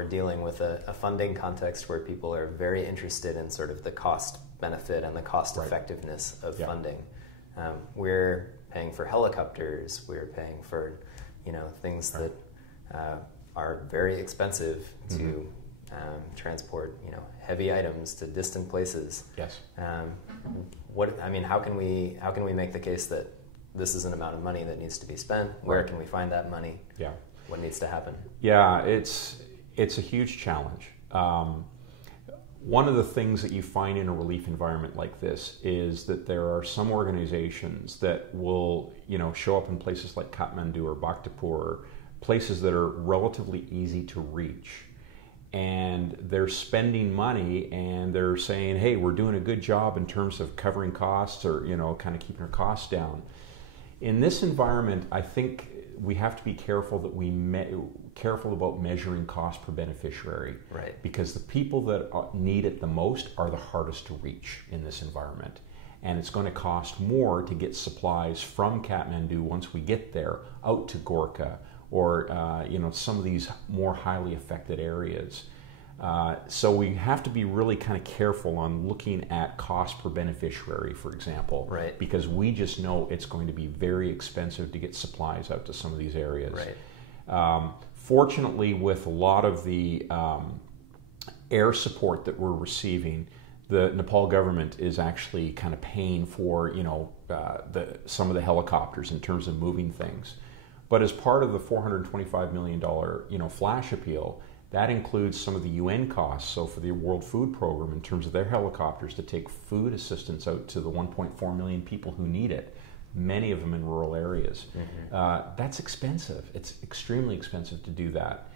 we're dealing with a funding context where people are very interested in sort of the cost benefit and the cost effectiveness of funding. We're paying for helicopters. We're paying for, things that are very expensive to transport, heavy items to distant places. Yes. How can we make the case that this is an amount of money that needs to be spent? Where can we find that money? Yeah. What needs to happen? Yeah, it's a huge challenge. One of the things that you find in a relief environment like this is that there are some organizations that will, show up in places like Kathmandu or Bhaktapur, places that are relatively easy to reach. And they're spending money and they're saying, hey, we're doing a good job in terms of covering costs or, kind of keeping our costs down. In this environment, I think we have to be careful that careful about measuring cost per beneficiary. Right. Because the people that need it the most are the hardest to reach in this environment. And it's going to cost more to get supplies from Kathmandu once we get there out to Gorkha or some of these more highly affected areas. So we have to be really kind of careful on looking at cost per beneficiary, for example, right. Because we just know it's going to be very expensive to get supplies out to some of these areas. Right. Fortunately, with a lot of the air support that we're receiving, the Nepal government is actually kind of paying for some of the helicopters in terms of moving things. But as part of the $425 million flash appeal, that includes some of the UN costs. So for the World Food Program, in terms of their helicopters to take food assistance out to the 1.4 million people who need it, many of them in rural areas. Mm-hmm. That's expensive. It's extremely expensive to do that.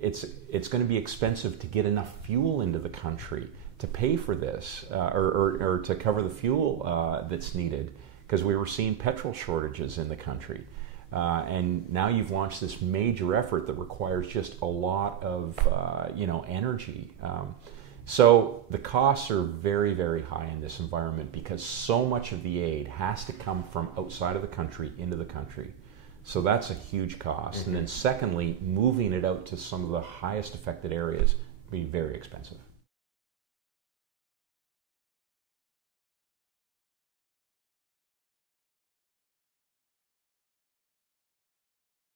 It's going to be expensive to get enough fuel into the country to pay for this or to cover the fuel that's needed, because we were seeing petrol shortages in the country. And now you've launched this major effort that requires just a lot of energy. So the costs are very, very high in this environment because so much of the aid has to come from outside of the country into the country. So that's a huge cost. Mm-hmm. And then secondly, moving it out to some of the highest affected areas will be very expensive.